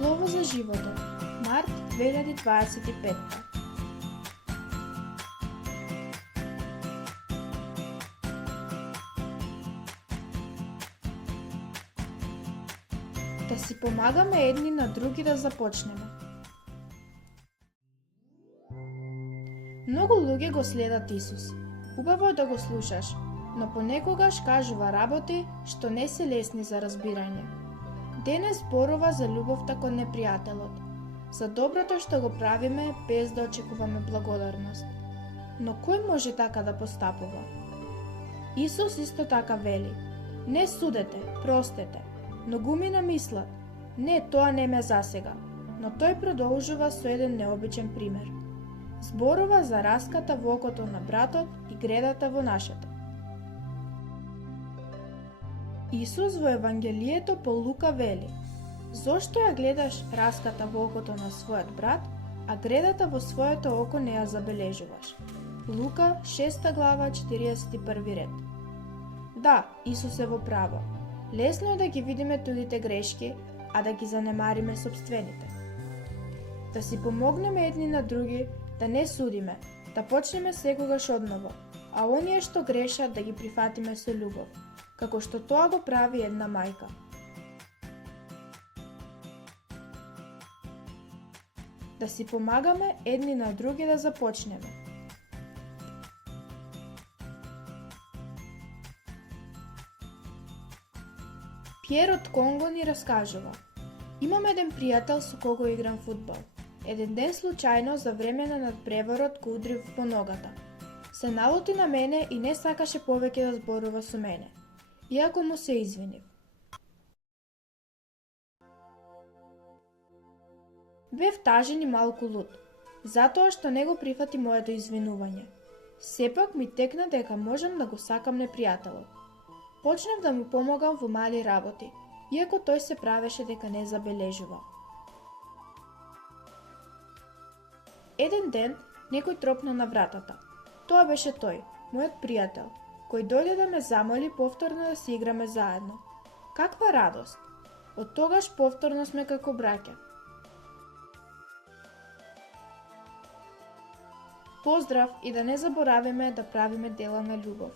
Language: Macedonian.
Слово за животот, март 2025. Да си помагаме едни на други да започнеме. Многу луѓе го следат Исус. Убаво е да го слушаш, но понекогаш кажува работи што не се лесни за разбирање. Денес зборува за љубовта кон непријателот, за доброто што го правиме без да очекуваме благодарност. Но кој може така да постапува? Исус исто така вели: не судете, простете, но гумина мислат: не, тоа не ме засега. Но тој продолжува со еден необичен пример. Зборува за раската во окото на братот и гредата во нашето. Исус во Евангелието по Лука вели: зошто ја гледаш раската во окото на својот брат, а гредата во своето око не ја забележуваш? Лука 6 глава 41 ред. Да, Исус е во право. Лесно е да ги видиме туѓите грешки, а да ги занемариме сопствените. Да си помогнеме едни на други, да не судиме, да почнеме секогаш одново, а оние што грешат да ги прифатиме со љубов, како што тоа го прави една мајка. Да си помагаме едни на други да започнеме. Пиер од Конго ни раскажува: имам еден пријател со кого играм фудбал. Еден ден случајно за време на надпреворот го удрив по ногата. Се налути на мене и не сакаше повеќе да зборува со мене, иако му се извинив. Бев тажен и малку луд, затоа што не го прифати моето извинување. Сепак ми текна дека можам да го сакам непријателот. Почнав да му помогам во мали работи, иако тој се правеше дека не забележува. Еден ден некој тропна на вратата. Тоа беше тој, мојот пријател, кој дојде да ме замоли повторно да си играме заедно. Каква радост! Од тогаш повторно сме како браќа. Поздрав и да не заборавиме да правиме дела на љубов.